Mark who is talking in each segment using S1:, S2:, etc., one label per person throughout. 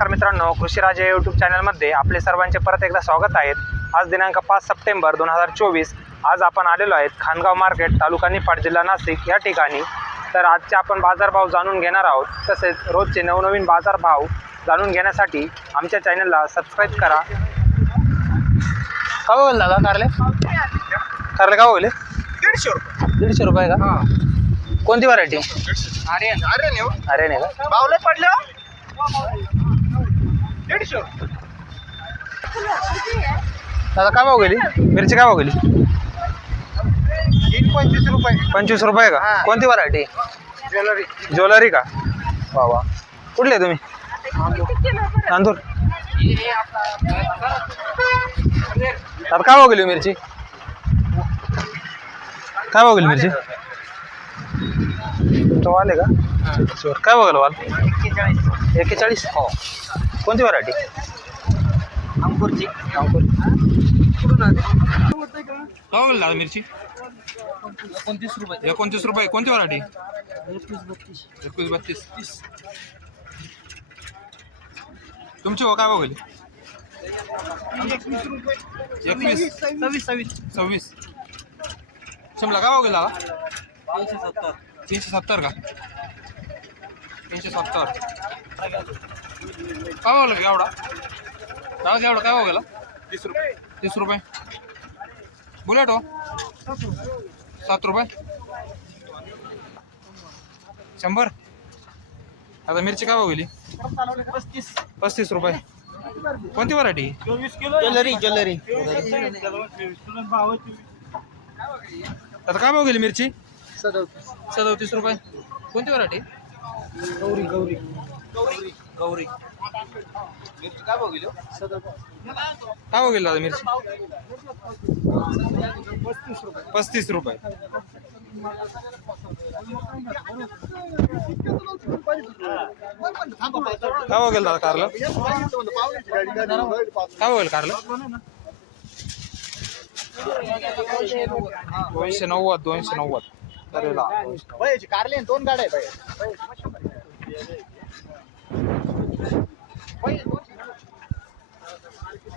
S1: नमस्कार मित्रांनो कृषीराजे यूट्यूब चॅनलमध्ये आपले सर्वांचे परत एकदा स्वागत आहे. आज दिनांक पाच सप्टेंबर दोन हजार चोवीस. आज आपण आलेलो आहेत खानगाव मार्केट तालुका निफाड जिल्हा नाशिक या ठिकाणी. तर आजचे आपण बाजारभाव जाणून घेणार आहोत. तसेच रोजचे नवनवीन बाजारभाव जाणून घेण्यासाठी आमच्या चॅनलला सबस्क्राईब करा. का होईल दादा कारले? कारले का होईल
S2: दीडशे रुपये.
S1: दीडशे रुपये का? कोणती व्हरायटी
S2: अरे अरे
S1: नाही का?
S2: बावले पडले
S1: दादा काय भाव गेली? मिरची काय भाव गेली?
S2: तीन पंचवीस रुपये.
S1: पंचवीस रुपये का. कोणती व्हरायटी
S2: ज्वेलरी.
S1: ज्वेलरी का? वा वा. कुठले तुम्ही? नांदूर. आता काय भाव गेली मिरची? काय भाव गेली मिरची? तो वाल आहे का? शुअर काय गेला वाल?
S2: एक्केचाळीस
S1: एकेचाळीस. हो. कोणती व्हरायटी
S2: अंकुरची.
S1: अंकुर काय गेली दादा मिरची.
S2: एकोणतीस रुपये.
S1: एकोणतीस रुपये कोणती व्हरायटी
S2: एकवीस बत्तीस.
S1: एकवीस बत्तीस तीस तुमची हो काय गेली
S2: एकवीस. सव्वीस सव्वीस.
S1: सव्वीस. शिमला काय
S2: तीनशे सत्तर.
S1: तीनशे सत्तर का? तीनशे सत्तर. काय गेला एवढा? दादा एवढा काय भाव गेला?
S2: तीस रुपये.
S1: तीस रुपये. बुलेट हो. सात रुपये. शंभर? आता मिरची काय भाव गेली?
S2: पस्तीस.
S1: पस्तीस रुपये. कोणती व्हरायटी
S2: ज्वेलरी ज्वेलरी.
S1: आता काय भाव गेली मिरची?
S2: सदतीस.
S1: सदतीस रुपये. कोणती व्हरायटी
S2: गौरी गौरी. गौरी. गौरी मिरची काय बघितलं
S1: काय भाव गेली दादा मिरची?
S2: पस्तीस रुपये.
S1: पस्तीस रुपये काय गेला दादा कारला? काय गेलं कारला? दोनशे नव्वद दोनशे नव्वद. अरे ला, दोनशे नव्वद.
S2: बाई, कारले दोन गाड्या.
S1: काय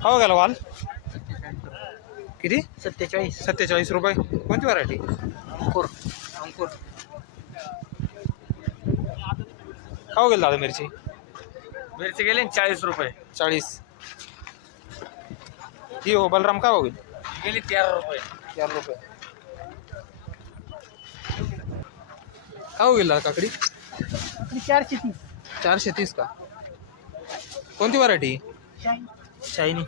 S1: भाव गेला वाल. किती?
S2: सत्तेचाळीस.
S1: सत्तेचाळीस रुपये. कोणती व्हरायटी
S2: अंकुर. अंकुर.
S1: भाव गेला दादा मिरची.
S2: मिरची गेले चाळीस रुपये.
S1: चाळीस. ही हो बलराम काय भाव
S2: गेली तेरा रुपये.
S1: चार रुपये. काय हो गेला काकडी?
S2: चारशे तीस.
S1: चारशे तीस का? कोणती व्हरायटी शायनी